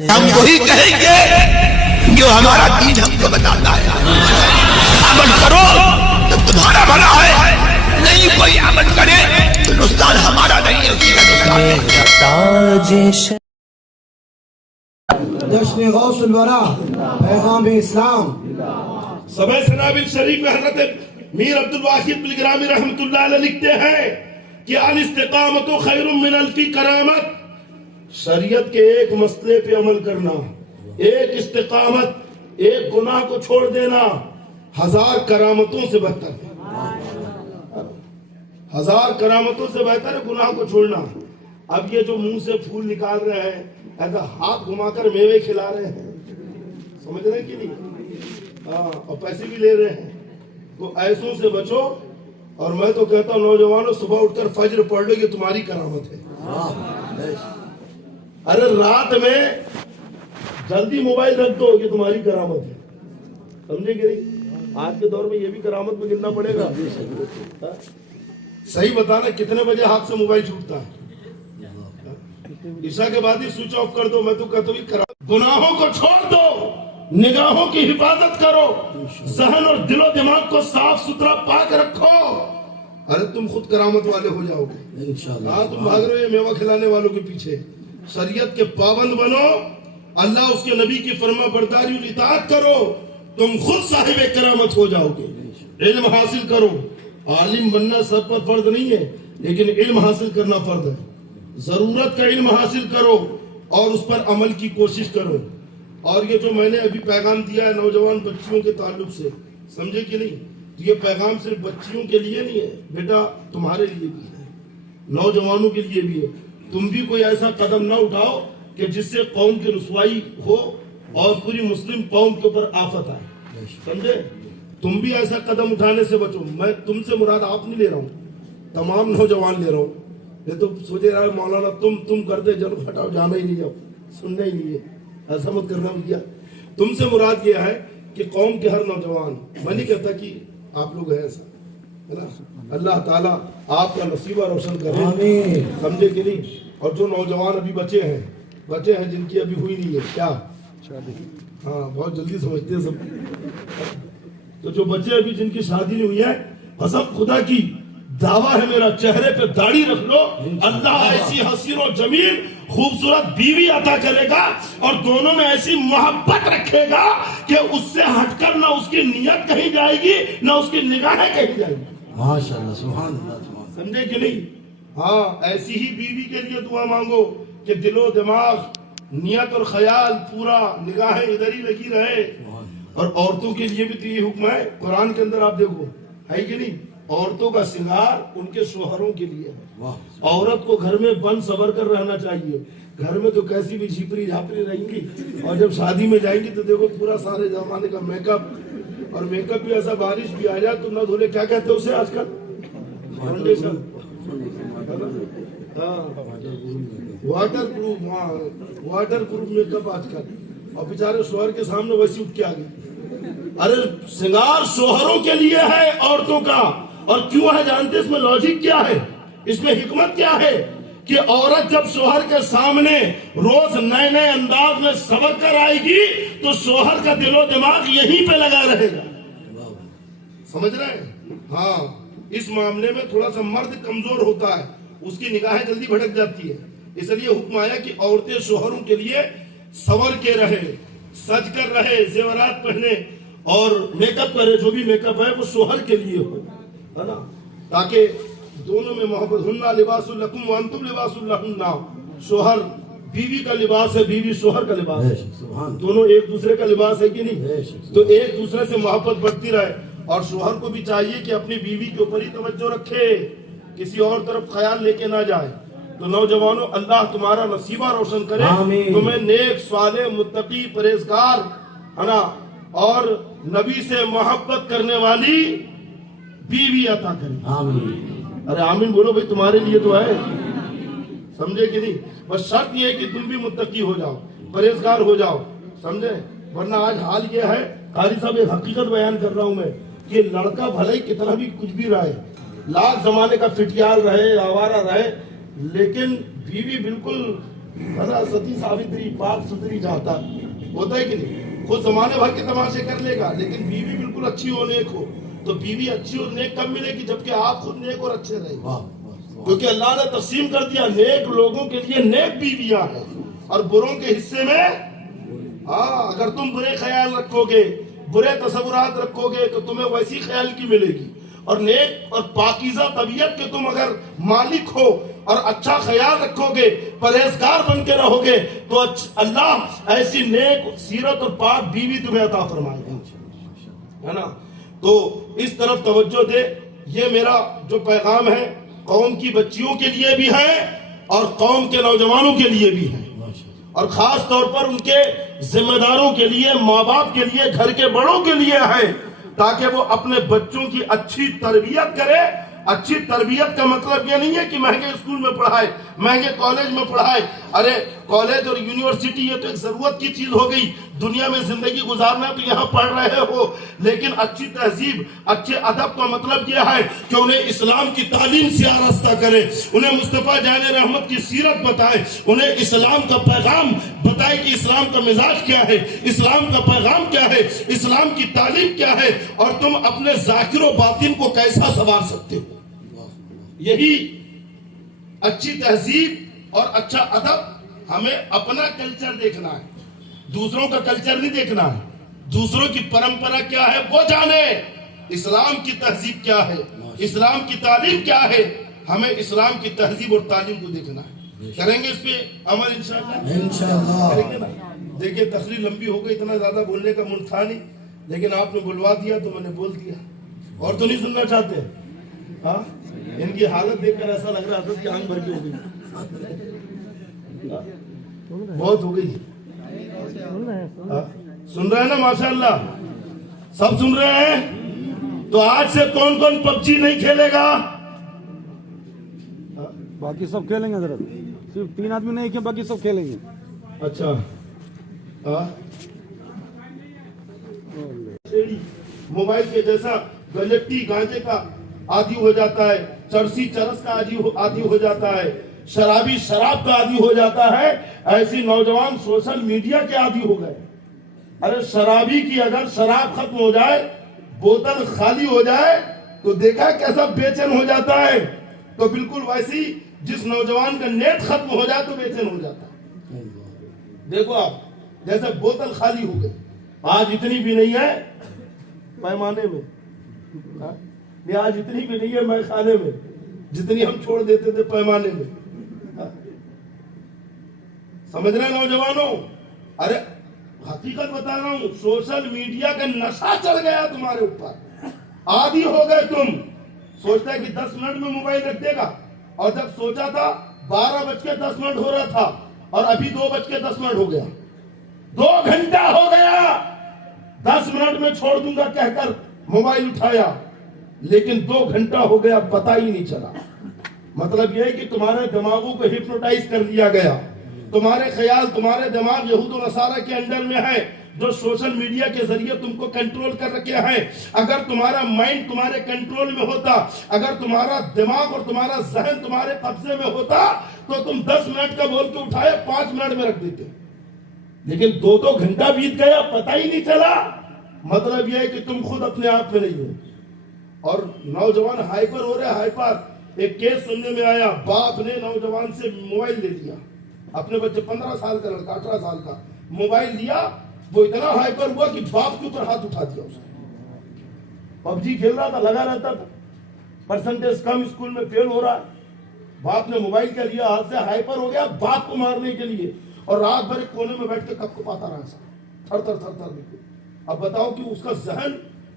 ہم وہی کہیں گے جو ہمارا دین ہم کو بتاتا ہے. عمل کرو تو تمہارا بھلا ہے, نہیں کوئی عمل کرے تو نقصان ہمارا نہیں ہے, اسی کا نقصان ہے. جشن غوث الورا پیغام اسلام. سبع سنابل شریف میں حضرت میر عبدالواحد بلگرامی رحمت اللہ علیہ لکھتے ہیں کہ الاستقامت خیر من الف کرامت. شریعت کے ایک مسئلے پہ عمل کرنا, ایک استقامت, ایک گناہ کو چھوڑ دینا 1000 کرامتوں سے بہتر ہے. 1000 کرامتوں سے بہتر ہے گناہ کو چھوڑنا. اب یہ جو منہ سے پھول نکال رہے ہیں, ایسا ہاتھ گھما کر میوے کھلا رہے ہیں, سمجھ رہے ہیں کہ نہیں, اور پیسے بھی لے رہے ہیں, تو ایسوں سے بچو. اور میں تو کہتا ہوں نوجوانوں, صبح اٹھ کر فجر پڑھ لو, یہ تمہاری کرامت ہے. ارے رات میں جلدی موبائل رکھ دو, یہ تمہاری کرامت ہے. سمجھے کہ نہیں؟ آج کے دور میں یہ بھی کرامت میں گننا پڑے گا. صحیح بتانا کتنے بجے ہاتھ سے موبائل چھوٹتا ہے؟ عشاء کے بعد ہی سوئچ آف کر دو. میں تو کہتا ہوں گناہوں کو چھوڑ دو, نگاہوں کی حفاظت کرو, ذہن اور دل و دماغ کو صاف ستھرا پاک رکھو. ارے تم خود کرامت والے ہو جاؤ گے انشاءاللہ. ہاں تم بھاگ رہے ہو میوہ کھلانے والوں کے پیچھے. شریعت کے پابند بنو, اللہ اس کے نبی کی فرما برداری اور اطاعت کرو, تم خود صاحب کرامت ہو جاؤ گے. علم حاصل کرو. عالم بننا سب پر فرض نہیں ہے, لیکن علم حاصل کرنا فرض ہے. ضرورت کا علم حاصل کرو اور اس پر عمل کی کوشش کرو. اور یہ جو میں نے ابھی پیغام دیا ہے نوجوان بچیوں کے تعلق سے, سمجھے کہ نہیں, تو یہ پیغام صرف بچیوں کے لیے نہیں ہے بیٹا, تمہارے لیے بھی ہے, نوجوانوں کے لیے بھی ہے. تم بھی کوئی ایسا قدم نہ اٹھاؤ کہ جس سے قوم کی رسوائی ہو اور پوری مسلم قوم کے اوپر آفت آئے, سمجھے. تم بھی ایسا قدم اٹھانے سے بچو. میں تم سے مراد آپ نہیں لے رہا ہوں, تمام نوجوان لے رہا ہوں. یہ تو سوچے رہا ہے مولانا تم کرتے, چلو ہٹاؤ, جانا ہی نہیں, اب سننا ہی نہیں ہے, ایسا مت کرنا بھیا. تم سے مراد یہ ہے کہ قوم کے ہر نوجوان, میں نہیں کہتا کہ آپ لوگ ہیں ایسا, ہے نا, اللہ تعالیٰ آپ کا نصیبہ روشن کرے, سمجھے کہ نہیں. اور جو نوجوان ابھی بچے ہیں جن کی ابھی ہوئی نہیں ہے کیا, ہاں بہت جلدی سمجھتے ہیں سب. تو جو بچے ابھی جن کی شادی نہیں ہوئی ہے, قسم خدا کی دعویٰ ہے میرا, چہرے پہ داڑھی رکھ لو, اللہ ایسی حسین و جمیل خوبصورت بیوی عطا کرے گا, اور دونوں میں ایسی محبت رکھے گا کہ اس سے ہٹ کر نہ اس کی نیت کہیں جائے گی نہ اس کی نگاہیں کہیں جائیں گی. ماشاءاللہ, سبحان اللہ. سمجھے کہ نہیں. ہاں ایسی ہی بیوی کے لیے دعا مانگو کہ دل و دماغ, نیت اور خیال پورا, نگاہیں ادھر ہی لگی رہے. اور عورتوں کے لیے بھی تو یہ حکم ہے قرآن کے اندر, آپ دیکھو ہے کہ نہیں, عورتوں کا سنگار ان کے شوہروں کے لیے ہے. عورت کو گھر میں بند صبر کر رہنا چاہیے. گھر میں تو کیسی بھی جھپری جھاپری رہیں گی, اور جب شادی میں جائیں گی تو دیکھو پورا سارے زمانے کا میک اپ, اور میک اپ بھی ایسا بارش بھی آ جائے تو نہ دھولے, کیا کہتے ہیں اسے آج کل, foundation, water proof, water proof make up آج کل. اور بیچارے شوہر کے سامنے ویسی اٹھ کے آ گئی. ارے سنگار شوہروں کے لیے ہے عورتوں کا. اور کیوں ہے جانتے اس میں لاجک کیا ہے, اس میں حکمت کیا ہے, کہ عورت جب شوہر کے سامنے روز نئے نئے انداز میں سبر کر آئے گی تو شوہر کا دل و دماغ یہیں پہ لگا رہے گا. سمجھ رہے ہیں. ہاں اس معاملے میں تھوڑا سا مرد کمزور ہوتا ہے, اس کی نگاہیں جلدی بھٹک جاتی ہے. اس لیے حکم آیا کہ عورتیں شوہروں کے لیے سور کے رہے, سج کر رہے, زیورات پہنے اور میک اپ کرے. جو بھی میک اپ ہے وہ شوہر کے لیے ہو, ہے نا, تاکہ دونوں میں محبت. ہننا لباس لکم وانتم لباس لہن. شوہر بیوی کا لباس ہے, بیوی شوہر کا لباس ہے, دونوں ایک دوسرے کا لباس ہے کہ نہیں. تو ایک دوسرے سے محبت بڑھتی رہے. اور شوہر کو بھی چاہیے کہ اپنی بیوی کے اوپر ہی توجہ رکھے, کسی اور طرف خیال لے کے نہ جائے. تو نوجوانوں, اللہ تمہارا نصیبہ روشن کرے, تمہیں نیک, صالح, متقی, پرہیزگار, ہے نا, اور نبی سے محبت کرنے والی بیوی عطا کرے. آمین. ارے آمین بولو بھائی, تمہارے لیے تو ہے, سمجھے کہ نہیں. بس شرط یہ ہے کہ تم بھی متقی ہو جاؤ, پرہیزگار ہو جاؤ, سمجھے. ورنہ آج حال یہ ہے, قاری صاحب ایک حقیقت بیان کر رہا ہوں میں, کہ لڑکا بھلے کتنا بھی کچھ بھی رہے, لاکھ زمانے کا فٹیال رہے, آوارہ رہے, لیکن بیوی بالکل ذرا ستی ساوتری پاک ستری چاہتا ہوتا ہے کہ نہیں؟ خود زمانے بھر کے تماشے کر لے گا، لیکن بیوی بالکل اچھی ہو، نیک ہو، تو بیوی اچھی اور نیک کب ملے گی؟ جبکہ آپ خود نیک اور اچھے رہیں گے. کیونکہ اللہ نے تقسیم کر دیا، نیک لوگوں کے لیے نیک بیویاں ہیں اور بروں کے حصے میں اگر تم برے خیال رکھو گے، برے تصورات رکھو گے تو تمہیں ویسی خیال کی ملے گی. اور نیک اور پاکیزہ طبیعت کے تم اگر مالک ہو اور اچھا خیال رکھو گے، پرہیزگار بن کے رہو گے، تو اللہ ایسی نیک سیرت اور پاک بیوی تمہیں عطا فرمائے گا، ہے نا. تو اس طرف توجہ دے. یہ میرا جو پیغام ہے قوم کی بچیوں کے لیے بھی ہے اور قوم کے نوجوانوں کے لیے بھی ہے، اور خاص طور پر ان کے ذمہ داروں کے لیے، ماں باپ کے لیے، گھر کے بڑوں کے لیے ہے، تاکہ وہ اپنے بچوں کی اچھی تربیت کرے. اچھی تربیت کا مطلب یہ نہیں ہے کہ مہنگے اسکول میں پڑھائے، مہنگے کالج میں پڑھائے. ارے کالج اور یونیورسٹی یہ تو ایک ضرورت کی چیز ہو گئی، دنیا میں زندگی گزارنا تو یہاں پڑھ رہے ہو، لیکن اچھی تہذیب، اچھے ادب کا مطلب یہ ہے کہ انہیں اسلام کی تعلیم سے آراستہ کرے، انہیں مصطفیٰ جان رحمت کی سیرت بتائے، انہیں اسلام کا پیغام بتائے کہ اسلام کا مزاج کیا ہے، اسلام کا پیغام کیا ہے، اسلام کی تعلیم کیا ہے، اور تم اپنے ذاکر و باطن کو کیسا سنوار سکتے ہو. یہی اچھی تہذیب اور اچھا ادب. ہمیں اپنا کلچر دیکھنا ہے، دوسروں کا کلچر نہیں دیکھنا ہے. دوسروں کی پرمپرا کیا ہے وہ جانے، اسلام کی تہذیب کیا ہے، اسلام کی تعلیم کیا ہے. ہمیں اسلام کی تہذیب اور تعلیم کو دیکھنا ہے. کریں گے اس پہ عمل انشاءاللہ کریں گے نا. دیکھیں تقریر لمبی ہو گئی، اتنا زیادہ بولنے کا من تھا نہیں، لیکن آپ نے بلوا دیا تو میں نے بول دیا. اور تو نہیں سننا چاہتے؟ ہاں، ان کی حالت دیکھ کر ایسا لگ رہا تھا کہ آنکھ بھر کے ہو گئی، بہت ہو گئی. سن رہے ہیں نا؟ ماشاءاللہ سب سن رہے ہیں. تو آج سے کون کون پب جی نہیں کھیلے گا؟ باقی سب کھیلیں گے حضرت، صرف 3 آدمی نہیں کہ باقی سب کھیلیں گے. اچھا، موبائل کے جیسا گلٹی گانجے کا عادی ہو جاتا ہے، چرسی چرس کا عادی ہو جاتا ہے، شرابی شراب کا عادی ہو جاتا ہے، ایسی نوجوان سوشل میڈیا کے عادی ہو گئے. ارے شرابی کی اگر شراب ختم ہو جائے، بوتل خالی ہو جائے تو دیکھا کیسا بے چین ہو جاتا ہے. تو بالکل ویسی جس نوجوان کا نیٹ ختم ہو جائے تو بے چین ہو جاتا ہے. دیکھو آپ جیسے بوتل خالی ہو گئی. آج اتنی بھی نہیں ہے پیمانے میں، آج اتنی بھی نہیں ہے میں خانے میں جتنی ہم چھوڑ دیتے تھے پیمانے میں. سمجھ رہے نوجوانوں؟ ارے حقیقت بتا رہا ہوں، سوشل میڈیا کا نشہ چڑھ گیا تمہارے اوپر، عادی ہو گئے تم. سوچتا ہے کہ 10 منٹ میں موبائل رکھ دے گا، اور جب سوچا تھا 12:10 ہو رہا تھا اور ابھی 2:10 ہو گیا، 2 گھنٹہ ہو گیا. 10 منٹ میں چھوڑ دوں گا کہہ کر موبائل اٹھایا، لیکن 2 گھنٹہ ہو گیا پتہ ہی نہیں چلا. مطلب یہ ہے کہ تمہارے دماغوں کو ہپنوٹائز کر دیا گیا. تمہارے خیال، تمہارے دماغ یہود و نصارہ کے انڈر میں ہے، جو سوشل میڈیا کے ذریعے تم کو کنٹرول کر رکھے ہیں. اگر تمہارا مائنڈ تمہارے کنٹرول میں ہوتا، اگر تمہارا دماغ اور تمہارا ذہن تمہارے قبضے میں ہوتا تو تم 10 منٹ کا بول کے اٹھائے 5 منٹ میں رکھ دیتے. لیکن 2 گھنٹہ بیت گیا پتہ ہی نہیں چلا. مطلب یہ ہے کہ تم خود اپنے آپ میں نہیں ہو. اور نوجوان ہائپر ہو رہے. ہائپر ایک کیس سننے میں آیا، باپ نے نوجوان سے موبائل لے لیا، اپنے بچے 15 سال کا لڑکا 18 سال کا موبائل لیا. وہ اتنا ہائپر ہوا کہ باپ کے اوپر ہاتھ اٹھا دیا. اس نے پب جی کھیل رہا تھا، لگا رہتا تھا، پرسنٹیج کم، اسکول میں فیل ہو رہا ہے. باپ نے موبائل کیا لیا ہاتھ سے، ہائپر ہو گیا باپ کو مارنے کے لیے، اور رات بھر ایک کونے میں بیٹھ کے کپ کو پاتا رہا ایسا تھر تھر تھر تھر. اب بتاؤ کہ اس کا ذہن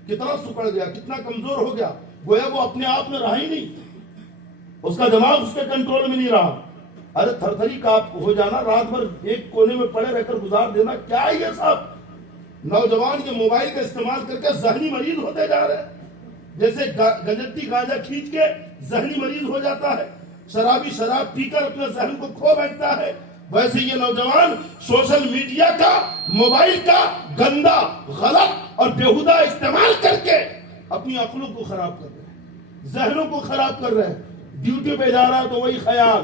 کتنا سکڑ گیا، کتنا کمزور ہو گیا. گویا وہ اپنے آپ میں رہا ہی نہیں، اس کا دماغ اس کے کنٹرول میں نہیں رہا. ارے تھر تھری کا ہو جانا، رات بھر ایک کونے میں پڑے رہ کر گزار دینا، کیا ہے یہ سب؟ نوجوان یہ موبائل کا استعمال کر کے ذہنی مریض ہوتے جا رہے ہیں. جیسے گنجتی گانجا کھینچ کے ذہنی مریض ہو جاتا ہے، شرابی شراب پی کر اپنے ذہن کو کھو بیٹھتا ہے، ویسے یہ نوجوان سوشل میڈیا کا، موبائل کا گندا، غلط اور بیہودہ استعمال کر کے اپنی عقلوں کو خراب کر رہے ہیں، ذہنوں کو خراب کر رہے ہیں. ڈیوٹی پہ جا رہا ہے تو وہی خیال،